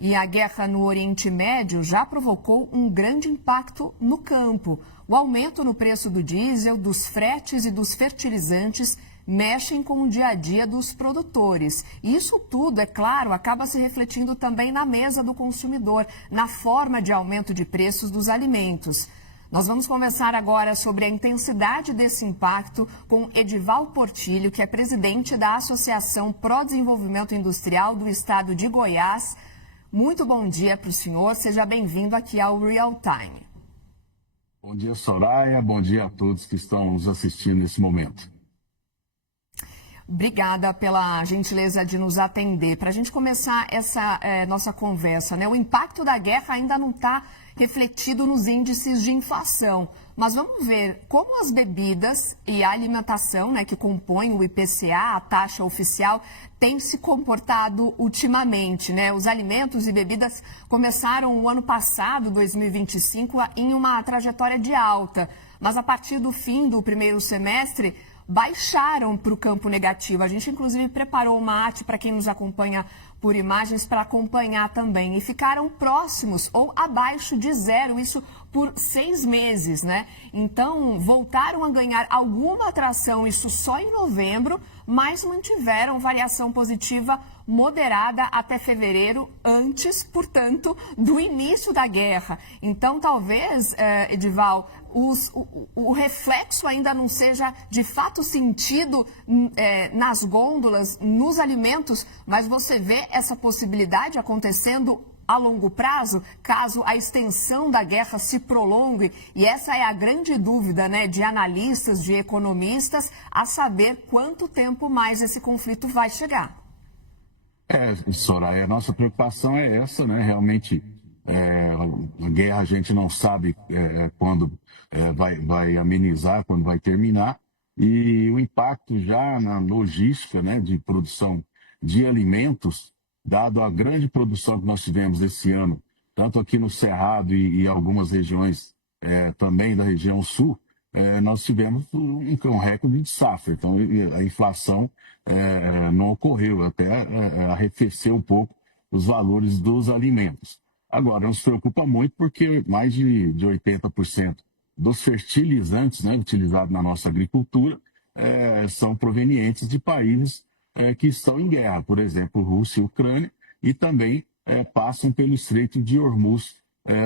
E a guerra no Oriente Médio já provocou um grande impacto no campo. O aumento no preço do diesel, dos fretes e dos fertilizantes mexem com o dia a dia dos produtores. E isso tudo, é claro, acaba se refletindo também na mesa do consumidor, na forma de aumento de preços dos alimentos. Nós vamos conversar agora sobre a intensidade desse impacto com Edival Portillo, que é presidente da Associação Pro Desenvolvimento Industrial do Estado de Goiás. Muito bom dia para o senhor, seja bem-vindo aqui ao Real Time. Bom dia, Soraya, bom dia a todos que estão nos assistindo nesse momento. Obrigada pela gentileza de nos atender. Para a gente começar essa nossa conversa, né? O impacto da guerra ainda não está refletido nos índices de inflação. Mas vamos ver como as bebidas e a alimentação, né, que compõem o IPCA, a taxa oficial, têm se comportado ultimamente, né? Os alimentos e bebidas começaram o ano passado, 2025, em uma trajetória de alta. Mas a partir do fim do primeiro semestre, baixaram para o campo negativo. A gente, inclusive, preparou uma arte para quem nos acompanha por imagens para acompanhar também. E ficaram próximos ou abaixo de zero, isso por 6 meses, né? Então, voltaram a ganhar alguma atração, isso só em novembro, mas mantiveram variação positiva moderada até fevereiro, antes, portanto, do início da guerra. Então, talvez, Edival, o reflexo ainda não seja de fato sentido nas gôndolas, nos alimentos, mas você vê essa possibilidade acontecendo a longo prazo, caso a extensão da guerra se prolongue, e essa é a grande dúvida, né, de analistas, de economistas, a saber quanto tempo mais esse conflito vai chegar. Soraya, a nossa preocupação é essa, né? Realmente, a guerra a gente não sabe quando vai amenizar, quando vai terminar, e o impacto já na logística, né, de produção de alimentos, dado a grande produção que nós tivemos esse ano, tanto aqui no Cerrado e algumas regiões também da região sul, nós tivemos um recorde de safra. Então, a inflação não ocorreu, até arrefeceu um pouco os valores dos alimentos. Agora, nos preocupa muito porque mais de 80% dos fertilizantes, né, utilizados na nossa agricultura são provenientes de países que estão em guerra, por exemplo, Rússia e Ucrânia, e também passam pelo Estreito de Hormuz,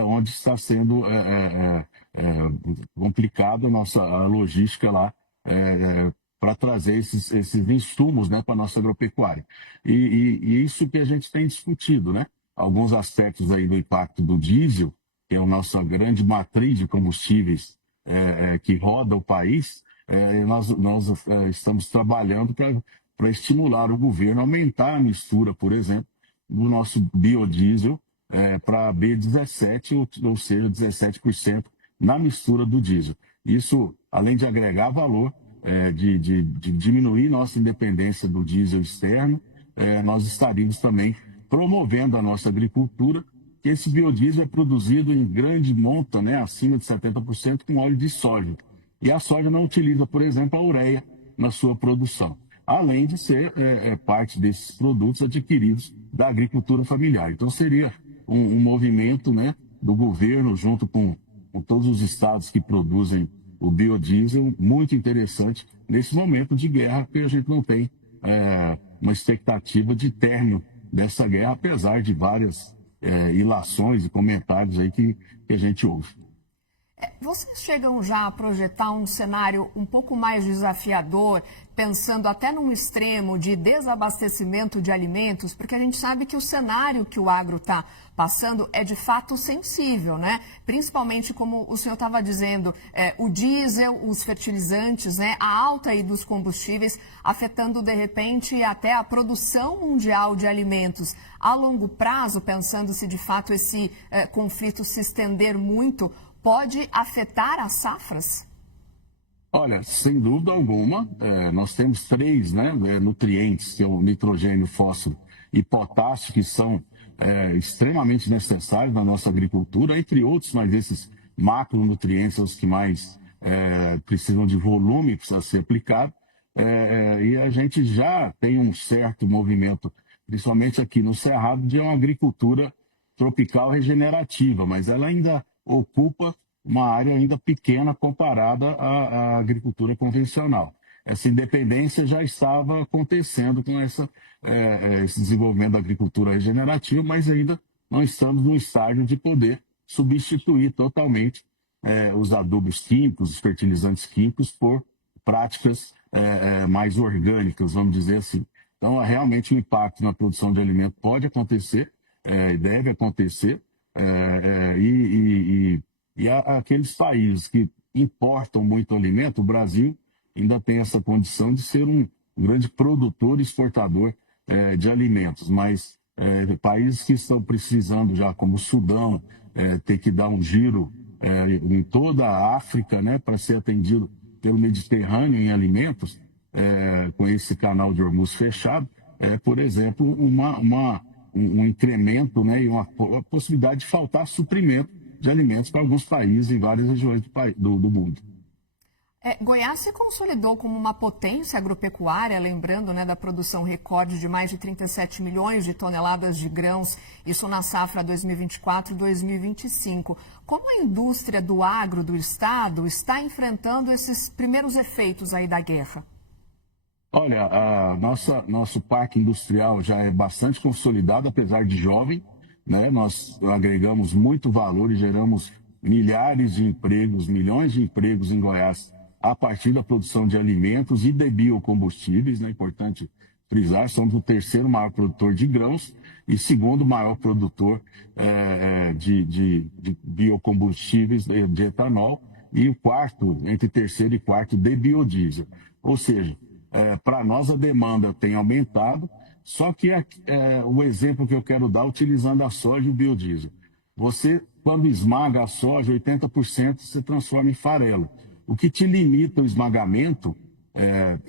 onde está sendo complicada a logística lá para trazer esses insumos, né, para a nossa agropecuária. E isso que a gente tem discutido, né? Alguns aspectos aí do impacto do diesel, que é a nossa grande matriz de combustíveis que roda o país, nós estamos trabalhando para estimular o governo a aumentar a mistura, por exemplo, do nosso biodiesel para B17, ou seja, 17% na mistura do diesel. Isso, além de agregar valor, de diminuir nossa independência do diesel externo, nós estaríamos também promovendo a nossa agricultura, que esse biodiesel é produzido em grande monta, né, acima de 70%, com óleo de soja. E a soja não utiliza, por exemplo, a ureia na sua produção, além de ser parte desses produtos adquiridos da agricultura familiar. Então, seria um movimento, né, do governo, junto com todos os estados que produzem o biodiesel, muito interessante nesse momento de guerra, porque a gente não tem uma expectativa de término dessa guerra, apesar de várias ilações e comentários aí que a gente ouve. Vocês chegam já a projetar um cenário um pouco mais desafiador, pensando até num extremo de desabastecimento de alimentos, porque a gente sabe que o cenário que o agro está passando é de fato sensível, né? Principalmente, como o senhor estava dizendo, o diesel, os fertilizantes, né? A alta aí dos combustíveis, afetando de repente até a produção mundial de alimentos. A longo prazo, pensando se de fato esse conflito se estender muito, pode afetar as safras? Olha, sem dúvida alguma, nós temos 3 nutrientes, que é o nitrogênio, fósforo e potássio, que são extremamente necessários na nossa agricultura, entre outros, mas esses macronutrientes são os que mais precisam de volume para ser aplicado. E a gente já tem um certo movimento, principalmente aqui no Cerrado, de uma agricultura tropical regenerativa, mas ela ainda ocupa uma área ainda pequena comparada à agricultura convencional. Essa independência já estava acontecendo com esse desenvolvimento da agricultura regenerativa, mas ainda não estamos no estágio de poder substituir totalmente os adubos químicos, os fertilizantes químicos, por práticas mais orgânicas, vamos dizer assim. Então, realmente, o impacto na produção de alimento pode acontecer, deve acontecer, e aqueles países que importam muito alimento, o Brasil ainda tem essa condição de ser um grande produtor e exportador de alimentos, mas países que estão precisando já, como o Sudão, ter que dar um giro em toda a África, né, para ser atendido pelo Mediterrâneo em alimentos, com esse canal de Hormuz fechado, por exemplo, um incremento, né, e uma possibilidade de faltar suprimento de alimentos para alguns países em várias regiões do mundo. Goiás se consolidou como uma potência agropecuária, lembrando, né, da produção recorde de mais de 37 milhões de toneladas de grãos, isso na safra 2024-2025. Como a indústria do agro do estado está enfrentando esses primeiros efeitos aí da guerra? Olha, nosso parque industrial já é bastante consolidado, apesar de jovem, né? Nós agregamos muito valor e geramos milhares de empregos, milhões de empregos em Goiás a partir da produção de alimentos e de biocombustíveis, né? Importante frisar, somos o terceiro maior produtor de grãos e segundo maior produtor de biocombustíveis de etanol e o quarto, entre terceiro e quarto, de biodiesel. Ou seja, para nós a demanda tem aumentado, só que o exemplo que eu quero dar utilizando a soja e o biodiesel. Você, quando esmaga a soja, 80% se transforma em farelo. O que te limita o esmagamento,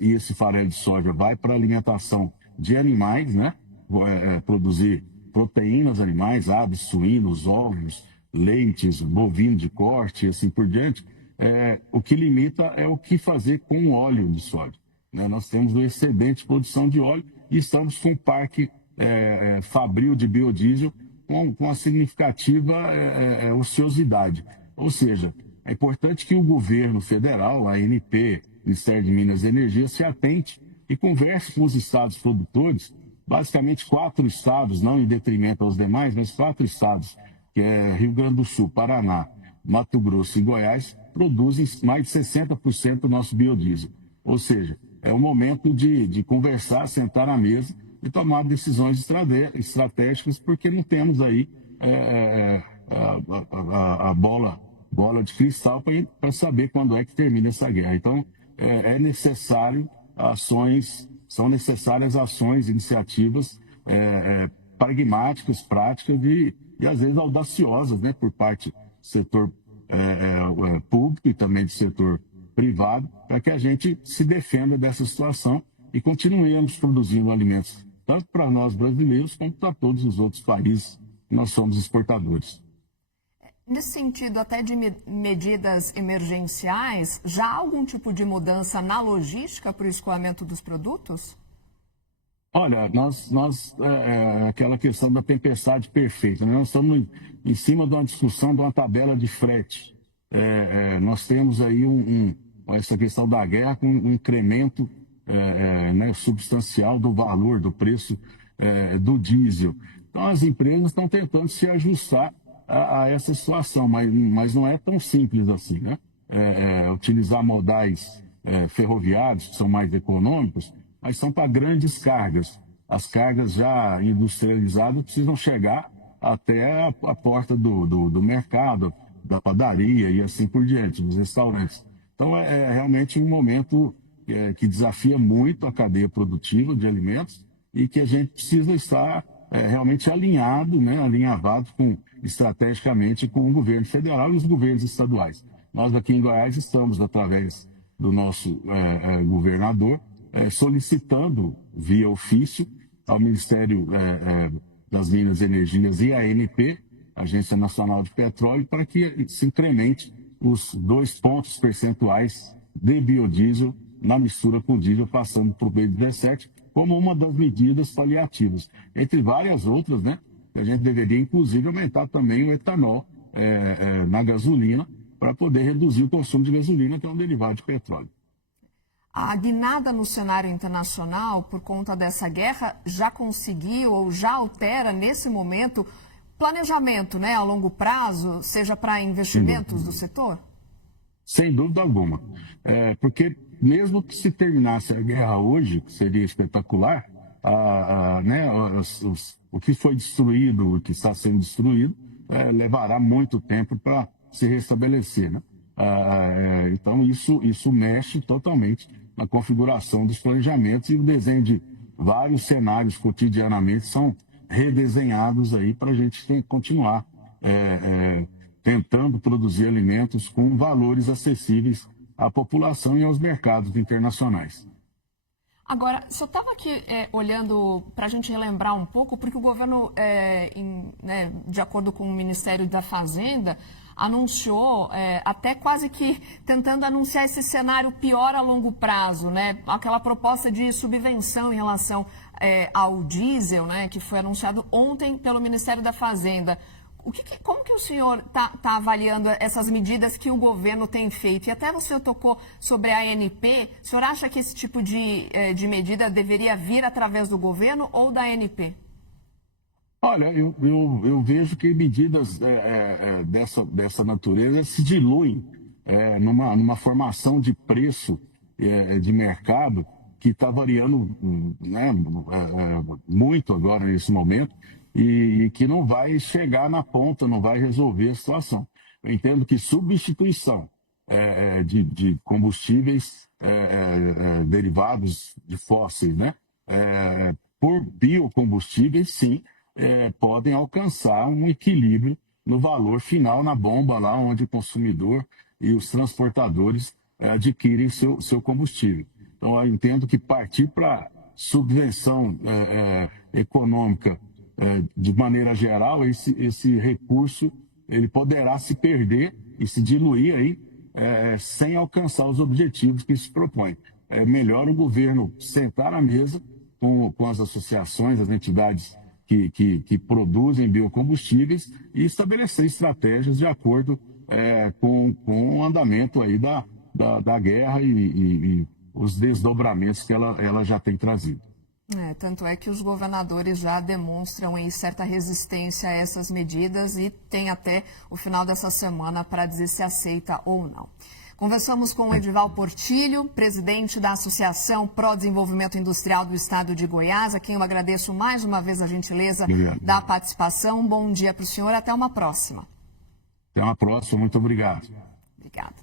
e esse farelo de soja vai para a alimentação de animais, né? Produzir proteínas animais, aves, suínos, ovos, leites, bovino de corte e assim por diante. O que limita é o que fazer com o óleo de soja, né? Nós temos um excedente de produção de óleo e estamos com um parque fabril de biodiesel com uma significativa ociosidade. Ou seja, é importante que o governo federal, a ANP, Ministério de Minas e Energia, se atente e converse com os estados produtores, basicamente 4 estados, não em detrimento aos demais, mas 4 estados, que é Rio Grande do Sul, Paraná, Mato Grosso e Goiás, produzem mais de 60% do nosso biodiesel. Ou seja, é o momento de conversar, sentar na mesa e tomar decisões estratégicas, porque não temos aí a bola de cristal para saber quando é que termina essa guerra. Então, são necessárias ações, iniciativas pragmáticas, práticas e às vezes audaciosas, né, por parte do setor público e também do setor privado, para que a gente se defenda dessa situação e continuemos produzindo alimentos, tanto para nós brasileiros, como para todos os outros países que nós somos exportadores. Nesse sentido, até de medidas emergenciais, já há algum tipo de mudança na logística para o escoamento dos produtos? Olha, aquela questão da tempestade perfeita, né? Nós estamos em cima de uma discussão de uma tabela de frete. Nós temos aí essa questão da guerra com um incremento né, substancial do valor, do preço do diesel. Então, as empresas estão tentando se ajustar a essa situação, mas não é tão simples assim, né? Utilizar modais ferroviários, que são mais econômicos, mas são para grandes cargas. As cargas já industrializadas precisam chegar até a porta do mercado, da padaria e assim por diante, dos restaurantes. Então, é realmente um momento que desafia muito a cadeia produtiva de alimentos e que a gente precisa estar realmente alinhado, né, alinhavado estrategicamente com o governo federal e os governos estaduais. Nós aqui em Goiás estamos, através do nosso governador, solicitando via ofício ao Ministério das Minas e Energias e à ANP, Agência Nacional de Petróleo, para que se incremente os 2 pontos percentuais de biodiesel na mistura com diesel, passando para o B17, como uma das medidas paliativas, entre várias outras, né, que a gente deveria, inclusive, aumentar também o etanol na gasolina para poder reduzir o consumo de gasolina, que é um derivado de petróleo. A guinada no cenário internacional, por conta dessa guerra, já conseguiu ou já altera, nesse momento, planejamento, né, a longo prazo, seja para investimentos do setor? Sem dúvida alguma. Porque mesmo que se terminasse a guerra hoje, que seria espetacular, né, o que foi destruído, o que está sendo destruído, levará muito tempo para se restabelecer. Né? Então, isso mexe totalmente na configuração dos planejamentos, e o desenho de vários cenários cotidianamente são redesenhados aí para a gente continuar tentando produzir alimentos com valores acessíveis à população e aos mercados internacionais. Agora, eu estava aqui olhando para a gente relembrar um pouco, porque o governo, de acordo com o Ministério da Fazenda, anunciou, até quase que tentando anunciar esse cenário pior a longo prazo, né? Aquela proposta de subvenção em relação ao diesel, né, que foi anunciado ontem pelo Ministério da Fazenda. Como que o senhor está avaliando essas medidas que o governo tem feito? E até você tocou sobre a ANP. O senhor acha que esse tipo de medida deveria vir através do governo ou da ANP? Olha, eu vejo que medidas dessa natureza se diluem numa formação de preço de mercado que está variando, né, muito agora nesse momento, e que não vai chegar na ponta, não vai resolver a situação. Eu entendo que substituição de combustíveis derivados de fósseis, né, por biocombustíveis, sim, podem alcançar um equilíbrio no valor final na bomba, lá onde o consumidor e os transportadores adquirem seu combustível. Então, eu entendo que partir para subvenção econômica de maneira geral, esse recurso ele poderá se perder e se diluir aí, sem alcançar os objetivos que se propõe. É melhor o governo sentar à mesa com as associações, as entidades que produzem biocombustíveis, e estabelecer estratégias de acordo com o andamento aí da guerra e os desdobramentos que ela já tem trazido. Tanto é que os governadores já demonstram aí certa resistência a essas medidas e tem até o final dessa semana para dizer se aceita ou não. Conversamos com o Edival Portilho, presidente da Associação Pro Desenvolvimento Industrial do Estado de Goiás, a quem eu agradeço mais uma vez a gentileza da participação. Um bom dia para o senhor, até uma próxima. Até uma próxima, muito obrigado. Obrigada.